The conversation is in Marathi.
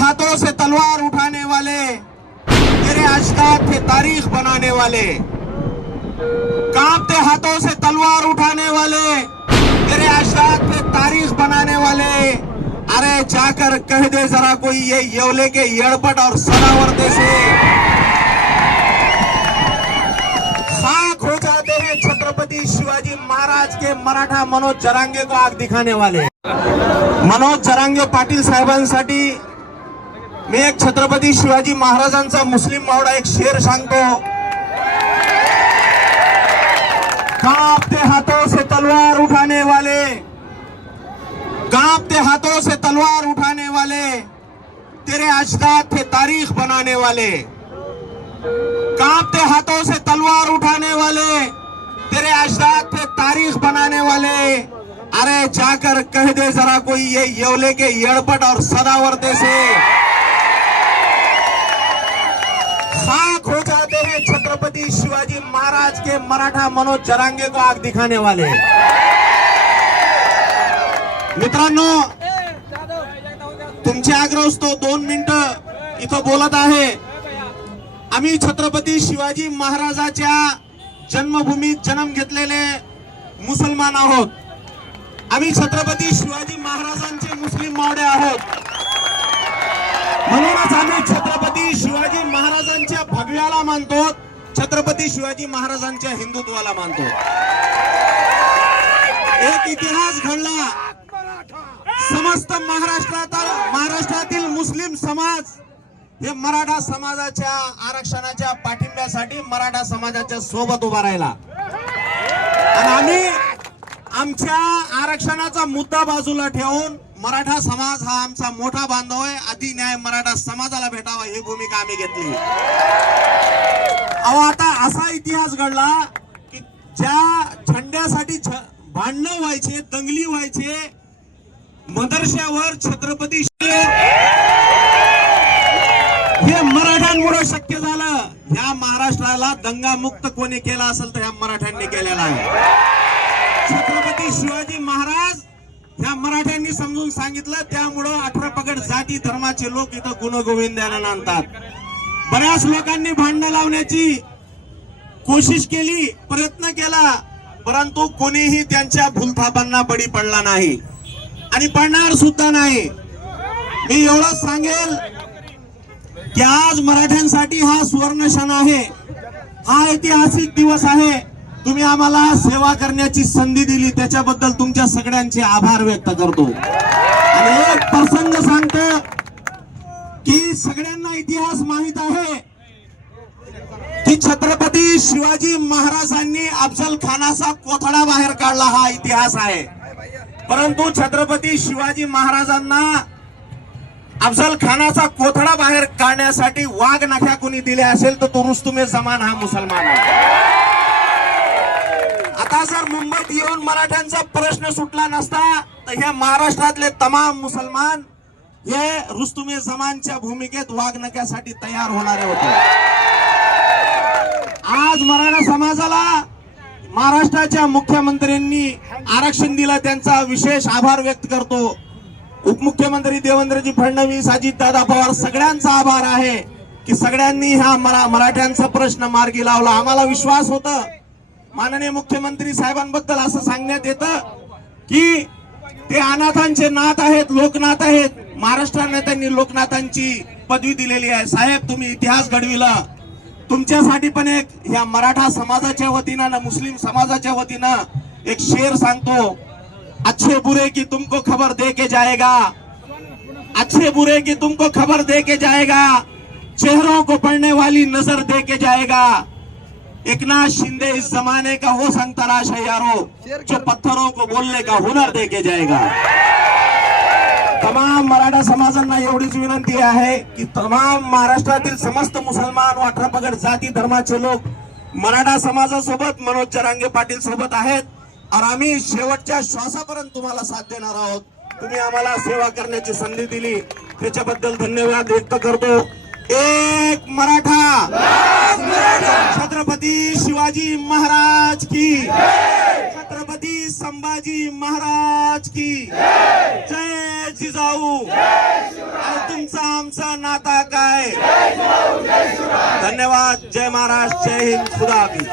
हाथों से तलवार उठाने वाले मेरे अजदाद थे तारीख बनाने वाले कांपते हाथों से तलवार उठाने वाले मेरे अजदाद थे तारीख बनाने वाले अरे जाकर कह दे जरा कोई ये येवले के यड़पट और दे से खाक हो जाते हैं छत्रपति शिवाजी महाराज के मराठा मनोज जरांगे को आग दिखाने वाले मनोज जरांगे पाटिल साहबान साथी मी एक छत्रपती शिवाजी महाराजांचा मुस्लिम मावडा एक शेर सांगतो कांपते हाथों से तलवार उठाने वाले कांपते हाथों से तलवार उठाने वाले तेरे अजदाद थे तारीख बनाने वाले कांपते हाथों से तलवार उठाने वाले तेरे अजदाद थे तारीख बनाने वाले अरे जाकर कह दे जरा कोई ये यवले के यड़पट और सदावरते से चाहते हैं छत्रपति शिवाजी महाराज के मराठा मनोज जरांगे को आग दिखाने वाले मित्रांनो तुमचे आग्रह तो दोन मिनिट इथं बोलत आहे आम्ही छत्रपती शिवाजी महाराजाच्या जन्मभूमीत जन्म घेतलेले मुसलमान आहोत आम्ही छत्रपती शिवाजी महाराजांचे मुस्लिम मावडे आहोत म्हणूनच आम्ही छत्रपती शिवाजी महाराजांच्या भगव्याला मानतो छत्रपती शिवाजी महाराजांच्या हिंदुत्वाला मानतो एक इतिहास घडला समस्त महाराष्ट्रात महाराष्ट्रातील मुस्लिम समाज हे मराठा समाजाच्या आरक्षणाच्या पाठिंब्यासाठी मराठा समाजाच्या सोबत उभा राहिला आणि आम्ही आमच्या आरक्षणाचा मुद्दा बाजूला ठेवून मराठा समाज हा आमचा मोठा बांधव आहे आधी न्याय मराठा समाजाला भेटावा ही भूमिका आम्ही घेतली अहो आता असा इतिहास घडला की ज्या झंड्यासाठी भांडण व्हायचे दंगली व्हायचे मदरशावर छत्रपती हे मराठ्यांमुळे शक्य झालं ह्या महाराष्ट्राला दंगामुक्त कोणी केला असेल तर ह्या मराठ्यांनी केलेला आहे छत्रपती शिवाजी महाराज ह्या मराठ्यांनी समजून सांगितलं त्यामुळं अठरा पगड जाती धर्माचे लोक इथं गुणगोविंद्याला नांदतात बऱ्याच लोकांनी भांड लावण्याची कोशिश केली प्रयत्न केला परंतु कोणीही त्यांच्या भूलथापांना बळी पडला नाही आणि पडणार सुद्धा नाही मी एवढंच सांगेल की आज मराठ्यांसाठी हा सुवर्ण क्षण आहे हा ऐतिहासिक दिवस आहे तुम्ही आम्हाला सेवा करण्याची संधी दिली त्याच्याबद्दल तुमच्या सगळ्यांचे आभार व्यक्त करतो आणि एक प्रसंग सांगतो की सगळ्यांना इतिहास माहित आहे की छत्रपती शिवाजी महाराजांनी अफजल खानाचा कोथडा बाहेर काढला हा इतिहास आहे परंतु छत्रपती शिवाजी महाराजांना अफजल खानाचा कोथडा बाहेर काढण्यासाठी वाघ नाख्या कुणी दिले असेल तर तो रुस्तुमे जमान हा मुसलमान आहे आता जर मुंबईत येऊन मराठ्यांचा प्रश्न सुटला नसता तर ह्या महाराष्ट्रातले तमाम मुसलमान हे रुस्तुमे जमानच्या भूमिकेत वागणक्यासाठी तयार होणारे होते आज मराठा समाजाला महाराष्ट्राच्या मुख्यमंत्र्यांनी आरक्षण दिला त्यांचा विशेष आभार व्यक्त करतो उपमुख्यमंत्री देवेंद्रजी फडणवीस अजितदादा पवार सगळ्यांचा आभार आहे की सगळ्यांनी हा मरा मराठ्यांचा प्रश्न मार्गी लावला आम्हाला विश्वास होता माननीय मुख्यमंत्री साहेबांबद्दल असं सांगण्यात येतं की ते अनाथांचे नाथ आहेत लोकनाथ आहेत महाराष्ट्राने त्यांनी लोकनाथांची पदवी दिलेली आहे साहेब तुम्ही इतिहास घडविला तुमच्यासाठी पण एक या मराठा समाजाच्या वतीनं ना मुस्लिम समाजाच्या वतीनं एक शेर सांगतो अच्छे बुरे की तुमको खबर दे के जाएगा अच्छे बुरे की तुमको खबर दे के जाएगा चेहरों को पड़ने वाली नजर दे के जाएगा एकनाथ शिंदे इस जमाने का वो हो संतराश है यारो जो पत्थरों को बोलने का हुनर देके जाएगा तमाम मराठा समाजांना एवढीच विनंती आहे की तमाम महाराष्ट्रातील समस्त मुसलमान वाटरापगड जाती धर्माचे लोक मराठा समाजासोबत मनोज जरांगे पाटील सोबत आहेत और आम्ही शेवटच्या श्वासापर्यंत तुम्हाला साथ देणार आहोत तुम्ही आम्हाला सेवा करण्याची संधी दिली त्याच्याबद्दल धन्यवाद व्यक्त करतो एक मराठा छत्रपती शिवाजी महाराज की छत्रपती संभाजी महाराज की जय जिजाऊ तुमचा आमचा नाता काय धन्यवाद जय महाराज जय हिंद खुदा